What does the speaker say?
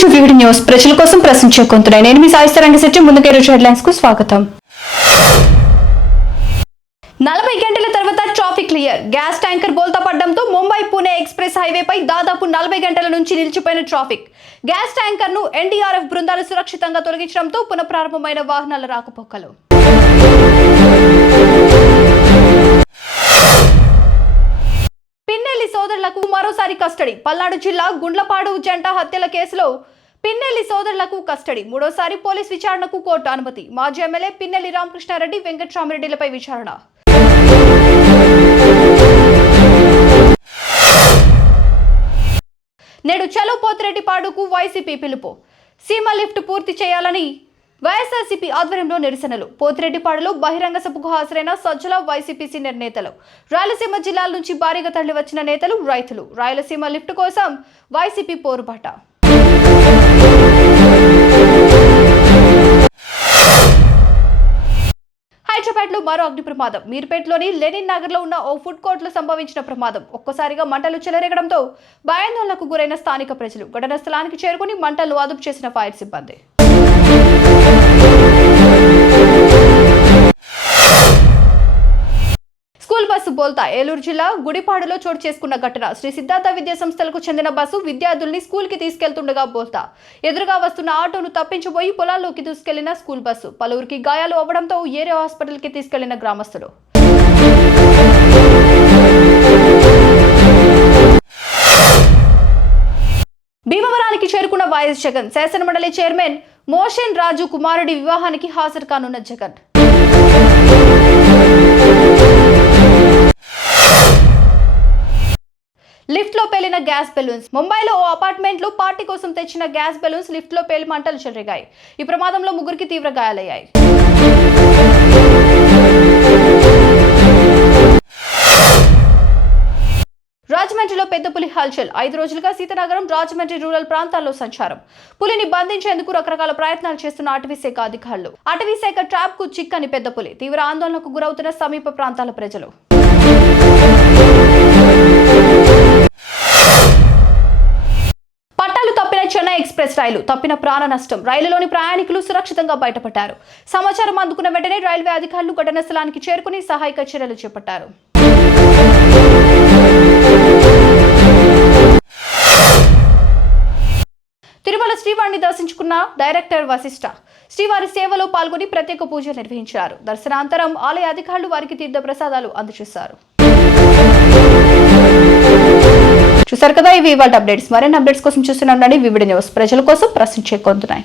To VVD news. ప్రజల కోసం ప్రశ్నించే కొంటున్నాయి. నేను మీ సాయిస్తరంగ శెట్టి. ముందుగా ఈరోజు హెడ్లైన్స్ కు స్వాగతం. 40 గంటల తర్వాత ట్రాఫిక్ క్లియర్. గ్యాస్ ట్యాంకర్ బోల్తా పడడంతో ముంబై పూణే ఎక్స్ప్రెస్ హైవేపై దాదాపు 40 గంటల నుంచి నిలిచిపోయిన ట్రాఫిక్. గ్యాస్ ట్యాంకర్ ను ఎన్డీఆర్ఎఫ్ బృందాలు సురక్షితంగా తొలగించడంతో పునఃప్రారంభమైన వాహనాల రాకపోకలు. పిన్నెల్లి సోదరులకు మరోసారి కస్టడీ. పల్నాడు జిల్లా గుండ్లపాడు జంట హత్యల కేసులో పిన్నెల్లి సోదరులకు కస్టడీ. మూడోసారి పోలీస్ విచారణకు కోర్టు అనుమతి. మాజీ ఎమ్మెల్యే పిన్నెల్లి రామకృష్ణారెడ్డి, వెంకట్రామరెడ్డిలపై విచారణ. నేడు చలో పోతిరెడ్డిపాడుకు వైసీపీ పిలుపు. సీమ లిఫ్ట్ పూర్తి చేయాలని వైఎస్ఆర్సీపీ ఆధ్వర్యంలో నిరసనలు. పోతిరెడ్డిపాడులో బహిరంగ సభకు హాజరైన సజ్జల వైసీపీ సీనియర్ నేతలు. రాయలసీమ జిల్లాల నుంచి భారీగా తరలి వచ్చిన నేతలు, రైతులు. రాయలసీమ లిఫ్ట్ కోసం వైసీపీ పోరుబాట. హైదరాబాద్ లో మరో అగ్ని ప్రమాదం. మీర్పేటలోని లెనిన్ నగర్ లో ఉన్న ఓ ఫుడ్ కోర్ట్ లో సంభవించిన ప్రమాదం. ఒక్కసారిగా మంటలు చెలరేగడంతో భయాందోళనకు గురైన స్థానిక ప్రజలు. ఘటనా స్థలానికి చేరుకుని మంటలను అదుపు చేసిన ఫైర్ సిబ్బంది. స్కూల్ బస్సు బోల్తా. ఏలూరు జిల్లా గుడిపాడులో చోటు చేసుకున్న ఘటన. శ్రీ సిద్ధార్థ విద్యా సంస్థలకు చెందిన బస్సు విద్యార్థుల్ని స్కూల్ కి తీసుకెళ్తుండగా బోల్తా. ఎదురుగా వస్తున్న ఆటోను తప్పించబోయి పొలాల్లోకి తీసుకెళ్లిన స్కూల్ బస్సు. పలువురికి గాయాలు అవ్వడంతో ఏరియా హాస్పిటల్ కి తీసుకెళ్లిన గ్రామస్తులు. భీమవరానికి చేరుకున్న వైఎస్ జగన్. శాసనమండలి చైర్మన్ మోషన్ రాజు కుమారుడి వివాహానికి హాజరు కానున్న జగన్. లిఫ్ట్ లో పేలిన గ్యాస్ బెలూన్స్. ముంబైలో ఓ అపార్ట్మెంట్ లో పార్టీ కోసం తెచ్చిన గ్యాస్ బెలూన్స్ లిఫ్ట్ లో పేలి మంటలు చెలరేగాయి. ఈ ప్రమాదంలో ముగ్గురికి తీవ్ర గాయాలయ్యాయి. రాజమండ్రిలో పెద్ద పులి హల్చల్. 5 రోజులుగా సీతానగరం, రాజమండ్రి రూరల్ ప్రాంతాల్లో సంచారం. పులిని బంధించేందుకు రకరకాల ప్రయత్నాలు చేస్తున్న అటవీశాఖ అధికారులు. అటవీశాఖ ట్రాప్ కు చిక్కని పెద్ద పులి. తీవ్ర ఆందోళనకు గురవుతున్న సమీప ప్రాంతాల ప్రజలు. పట్టాలు తప్పిన చెన్నై ఎక్స్ప్రెస్ రైలు. తప్పిన ప్రాణ నష్టం. రైలులోని ప్రయాణికులు సురక్షితంగా బయటపడ్డారు. సమాచారం అందుకున్న వెంటనే రైల్వే అధికారులు ఘటనా స్థలానికి చేరుకుని సహాయక చర్యలు చేపట్టారు. తిరుమల శ్రీవారిని దర్శించుకున్న డైరెక్టర్ వశిష్ఠ. శ్రీవారి సేవలో పాల్గొని ప్రత్యేక పూజలు నిర్వహించారు. దర్శనాంతరం ఆలయ అధికారులు వారికి తీర్థ ప్రసాదాలు అందజేశారు. చూసారు కదా, ఇవి ఇవాళ అప్డేట్స్. మరిన్ని అప్డేట్స్ కోసం చూస్తూనే ఉండండి వివిడి న్యూస్. ప్రజల కోసం ప్రశ్నించే కొంటున్నాయి.